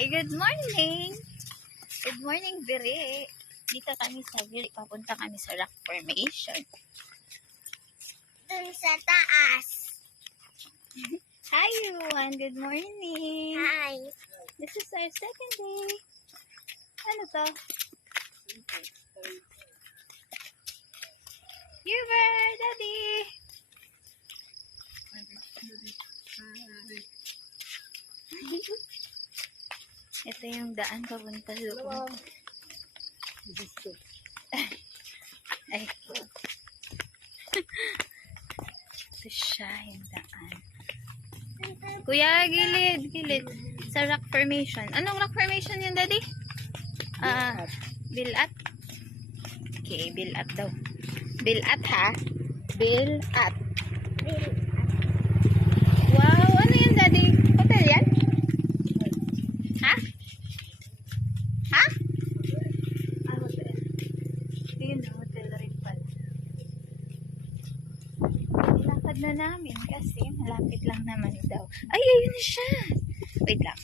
Hi, good morning. Good morning, Biri. Dito kami sa Biri. Papunta kami sa rock formation. Dun sa taas. Hi, everyone. Good morning. Hi. This is our second day. Ano to? Yuber, Daddy. Ito yung daan papunta doon. Ay. Ito siya yung daan. Kuya, gilid. Sa rock formation. Anong rock formation yun, Daddy? Bilat. Okay, bilat daw. Bilat, ha? Bilat. Wow, ano yan, Daddy? Hotel yan? Ha? Ha? Hotel. Yun, hotel rin pala. Lakad na namin kasi malapit lang naman daw. Ay, ayun na siya. Wait lang.